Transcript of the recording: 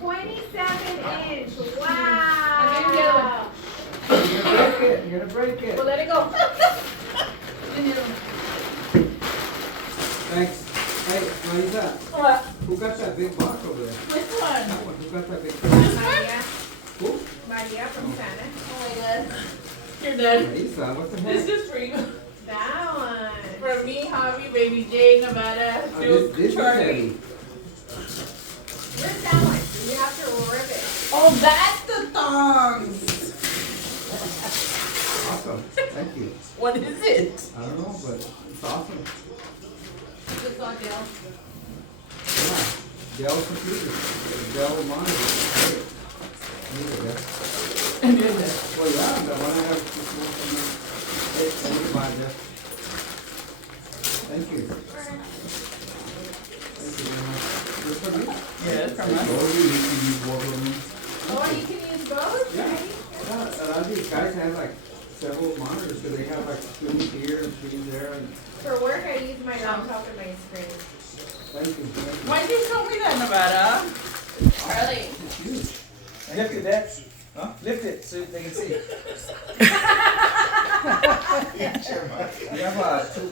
27-inch. Wow. You're gonna break it. Well, let it go. Thanks. Hey, Marisa, What? who got that big box over there? Which one? That one. Who got that big box? Maria. Who? Maria from Santa. Oh my god. You're done. Marisa, what the This heck? is for you. That one. For me, Javi, Baby J, Nevada, Duke, This is Charlie. heavy. Where's that one? You have to rip it. Oh, that's the thongs. Awesome. Thank you. What is it? I don't know, but it's awesome. It's on Dell. Yeah. Dell computer. Dell monitor. Great. Need it, yeah. Well, yeah, the one I have this one from the, hey, thank you, Jeff. Thank you. Thank you very much. This for me? Yes, from Oh, you need to use both of them. Oh, you can use both? Yeah. Right? Yeah, a lot of these guys have like several monitors, so they have like screens here and screens there, and For work, I use my laptop and my screen. thank you. Why'd you show me that, Nevada? Charlie. It's huge. Lift it, Dad. Huh? Lift it so they can see it. You have two,